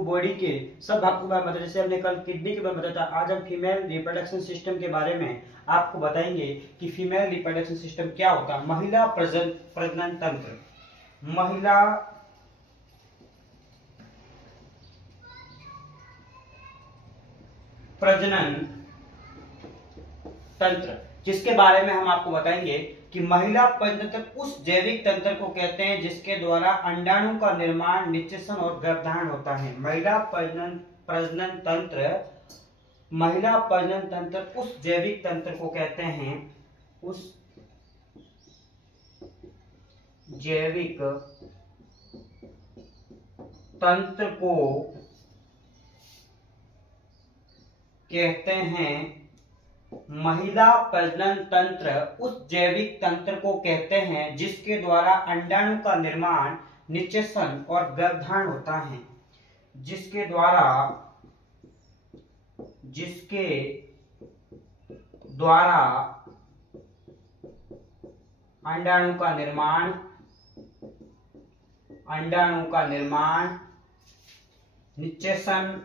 Body के सब भाग के बारे में, जैसे हमने कल किडनी के बारे में बताया था, आज हम फीमेल रिप्रोडक्शन सिस्टम के बारे में आपको बताएंगे कि फीमेल रिप्रोडक्शन सिस्टम क्या होता है। महिला प्रजनन तंत्र, महिला प्रजनन तंत्र, जिसके बारे में हम आपको बताएंगे कि महिला प्रजनन तंत्र उस जैविक तंत्र को कहते हैं जिसके द्वारा अंडाणु का निर्माण, निषेचन और गर्भधारण होता है। महिला प्रजनन तंत्र, महिला प्रजनन तंत्र उस जैविक तंत्र को कहते हैं, उस जैविक तंत्र को कहते हैं, महिला प्रजनन तंत्र उस जैविक तंत्र को कहते हैं जिसके द्वारा अंडाणु का निर्माण, निषेचन और गर्भधारण होता है। जिसके द्वारा अंडाणु का निर्माण, निषेचन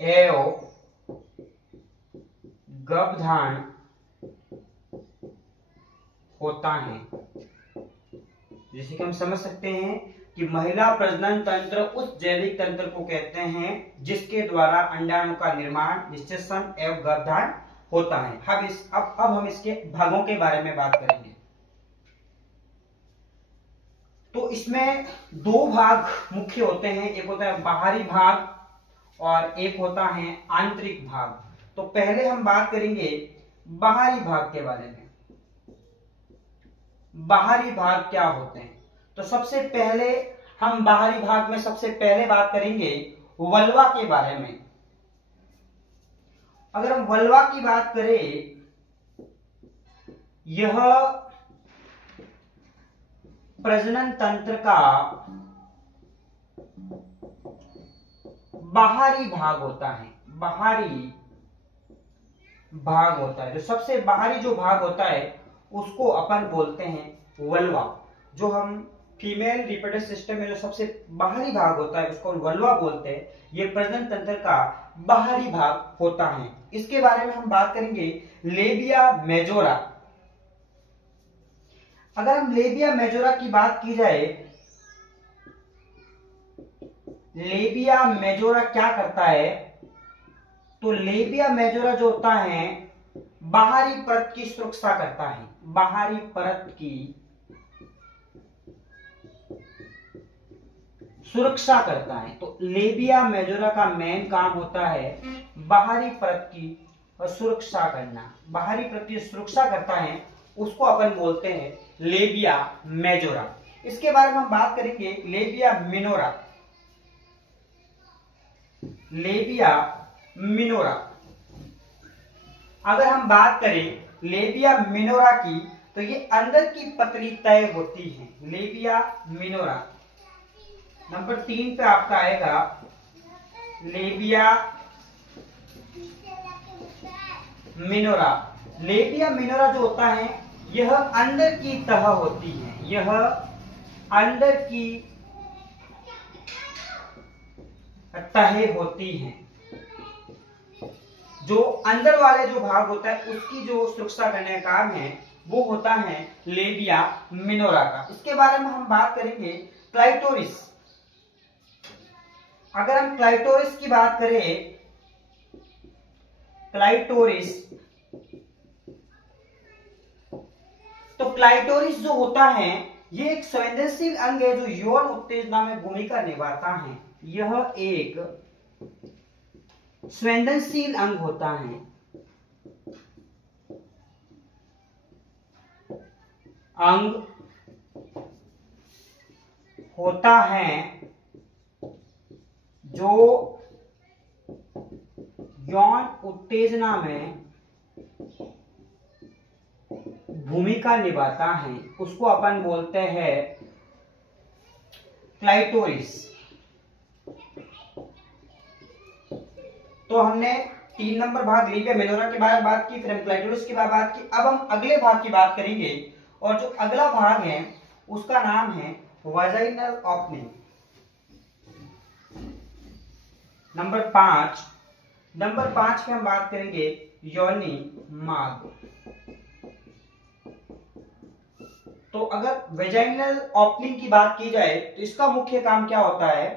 एवं गर्भधारण होता है। जैसे कि हम समझ सकते हैं कि महिला प्रजनन तंत्र उस जैविक तंत्र को कहते हैं जिसके द्वारा अंडाणु का निर्माण, निषेचन एवं गर्भधारण होता है। अब हम इसके भागों के बारे में बात करेंगे। तो इसमें दो भाग मुख्य होते हैं, एक होता है बाहरी भाग और एक होता है आंतरिक भाग। तो पहले हम बात करेंगे बाहरी भाग के बारे में। बाहरी भाग क्या होते हैं? तो सबसे पहले हम बाहरी भाग में सबसे पहले बात करेंगे वल्वा के बारे में। अगर हम वल्वा की बात करें, यह प्रजनन तंत्र का बाहरी भाग होता है। बाहरी भाग होता है, जो सबसे बाहरी जो भाग होता है उसको अपन बोलते हैं वल्वा। जो हम फीमेल रिप्रोडक्टिव सिस्टम में जो सबसे बाहरी भाग होता है उसको वल्वा बोलते हैं। ये प्रजनन तंत्र का बाहरी भाग होता है। इसके बारे में हम बात करेंगे लेबिया मेजोरा। अगर हम लेबिया मेजोरा की बात की जाए, लेबिया मेजोरा क्या करता है? तो लेबिया मेजोरा जो होता है बाहरी परत की सुरक्षा करता है। बाहरी परत की सुरक्षा करता है। तो लेबिया मेजोरा का मेन काम होता है बाहरी परत की सुरक्षा करना। बाहरी परत की सुरक्षा करता है, उसको अपन बोलते हैं लेबिया मेजोरा। इसके बारे में हम बात करेंगे लेबिया मिनोरा। लेबिया मिनोरा, अगर हम बात करें लेबिया मिनोरा की, तो ये अंदर की पतली तय होती है। लेबिया मिनोरा नंबर 3 पे आपका आएगा लेबिया मिनोरा। लेबिया मिनोरा जो होता है यह अंदर की तह होती है। यह अंदर की तहें होती हैं। जो अंदर वाले जो भाग होता है उसकी जो सुरक्षा करने का काम है वो होता है लेबिया मिनोरा का। इसके बारे में हम बात करेंगे क्लाइटोरिस। अगर हम क्लाइटोरिस की बात करें, क्लाइटोरिस, तो क्लाइटोरिस जो होता है ये एक संवेदनशील अंग है जो यौन उत्तेजना में भूमिका निभाता है। यह एक संवेदनशील अंग होता है। अंग होता है जो यौन उत्तेजना में भूमिका निभाता है, उसको अपन बोलते हैं क्लाइटोरिस। तो हमने 3 नंबर भाग लेबिया मेजोरा के बारे में बात की, फिर हम क्लाइटोरिस की बात की। अब हम अगले भाग की बात करेंगे और जो अगला भाग है उसका नाम है वाजाइनल ओपनिंग। नंबर 5 पे हम बात करेंगे योनि मार्ग। तो अगर वेजाइनल ओपनिंग की बात की जाए तो इसका मुख्य काम क्या होता है,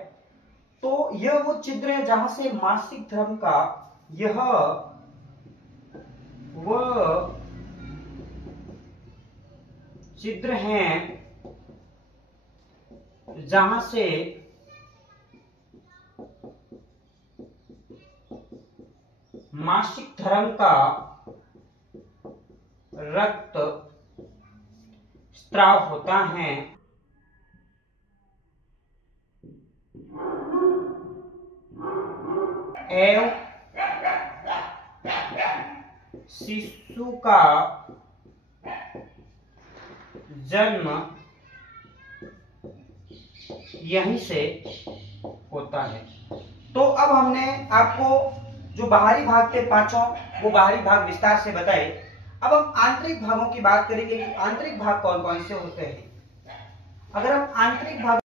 तो यह वो छिद्र है जहां से मासिक धर्म का यह वह छिद्र हैं जहां से मासिक धर्म का रक्त स्त्राव होता है एवं शिशु का जन्म यहीं से होता है। तो अब हमने आपको जो बाहरी भाग थे पांचों, वो बाहरी भाग विस्तार से बताए। अब हम आंतरिक भागों की बात करेंगे कि आंतरिक भाग कौन कौन से होते हैं। अगर हम आंतरिक भाग